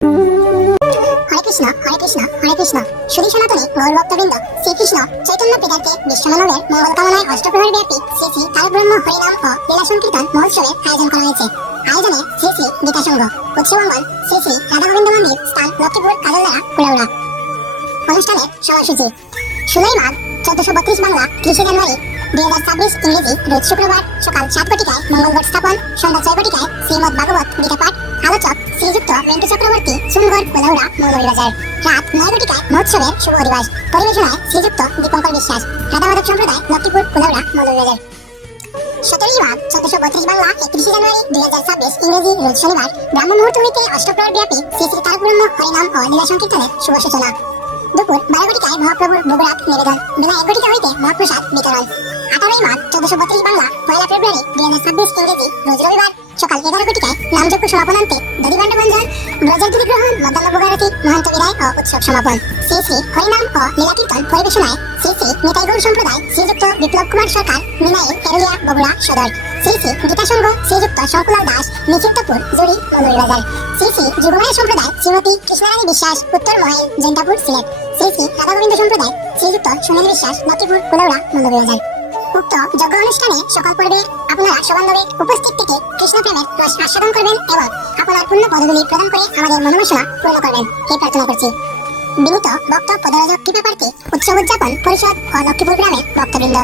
হরে কৃষ্ণ হরে কৃষ্ণ হরে কৃষ্ণ। সুধী সনাতনী গৌর ভক্তবৃন্দ, শ্রীকৃষ্ণ চৈতন্য পিতাকে বিশ্বমানবের মঙ্গল কামনায় অষ্টপ্রহর ব্যাপী শ্রী শ্রী তার ব্রহ্ম হরিনাম ও লীলা সংকীর্তন মহোৎসবের আয়োজন করা হয়েছে। আয়োজনে শ্রী শ্রী গীতা সংঘ, উৎসবঙ্গন শ্রী শ্রী রাধা গোবিন্দ মন্দির, স্থান লক্ষ্মীপুর, কাজলদারা, কুলাউড়া। অনুষ্ঠানের সময়সূচি: 16 মাঘ 1432 বাংলা, 30 জানুয়ারি 2026 ইংরেজি, রোজ শুক্রবার সকাল 7 ঘটিকায় মঙ্গলঘট স্থাপন, সন্ধ্যা 6 ঘটিকায় শ্রীমদ ভাগবত গীতা পাঠ। আলোচক শ্রীযুক্ত মিন্টু চক্রবর্তী, চুনগড়, কুলাউড়া, মৌলভীবাজার। রাত 9 ঘটিকায় মহোৎসবের শুভ দিবস। পরিবেশনায় শ্রীযুক্ত দীপঙ্কর বিশ্বাস, রাধামাধব সম্প্রদায়, লক্ষ্মীপুর, কুলাউড়া, মৌলভীবাজার। 17 মাঘ 1432 বাংলা, 31 জানুয়ারি 2026 ইংরেজি, রোজ শনিবার ব্রাহ্ম মুহূর্ত হইতে অষ্টপ্রহর ব্যাপী শ্রী শ্রী তারক ব্রহ্ম হরিনাম ও লীলা সংকীর্তনের শুভ সূচনা। দুপুর 12 ঘটিকায় মহাপ্রভুর ভোগরাগ নিবেদন। বেলা 1 ঘটিকা হইতে মহাপ্রসাদ বিতরণ। 18 মাঘ 1432 বাংলা, 1 ফেব্রুয়ারি 2026 ইংরেজি, রোজ রবিবার সকাল 11 ঘটিকায় নামযজ্ঞ সমাপনান্তে দধিভাণ্ড ভঞ্জন, ব্রজের দুধি গ্রহণ, মধ্যাহ্ন ভোগারতি, মহান্ত বিদায় ও উৎসব সমাপন। শ্রী শ্রী হরিনাম ও লীলা কীর্তন পরিবেশনায় শ্রী শ্রী নিতাই গৌর সম্প্রদায়, শ্রীযুক্ত বিপ্লব কুমার সরকার, মিনাইল, কেরুলিয়া, বগুড়া সদর। শ্রী শ্রী গীতা সংঘ, শ্রীযুক্ত শঙ্কুলাল দাস, নিচিত্তপুর, জুড়ি, মৌলভীবাজার। শ্রী শ্রী যুগমায়া সম্প্রদায়, শ্রীমতী কৃষ্ণারানী বিশ্বাস, উত্তর মহেল, জৈন্তাপুর, সিলেট। শ্রী শ্রী রাধা গোবিন্দ সম্প্রদায়, শ্রীযুক্ত সুনীল বিশ্বাস, লক্ষ্মীপুর, কুলাউড়া, মৌলভীবাজার। উক্ত যজ্ঞ অনুষ্ঠানে সকল পর্বে আপনারা সবান্ধবে উপস্থিত থেকে কৃষ্ণ প্রেমের রস আস্বাদন করবেন এবং আপনার পূর্ণ পদগুলি প্রদান করে আমাদের মনোবাসনা পূর্ণ করবেন এই প্রার্থনা করছি। বিনীত ভক্ত পদরাজক কৃপা প্রার্থী, উৎসব উদযাপন পরিষদ ও লক্ষ্মীপুর গ্রামের ভক্তবৃন্দ।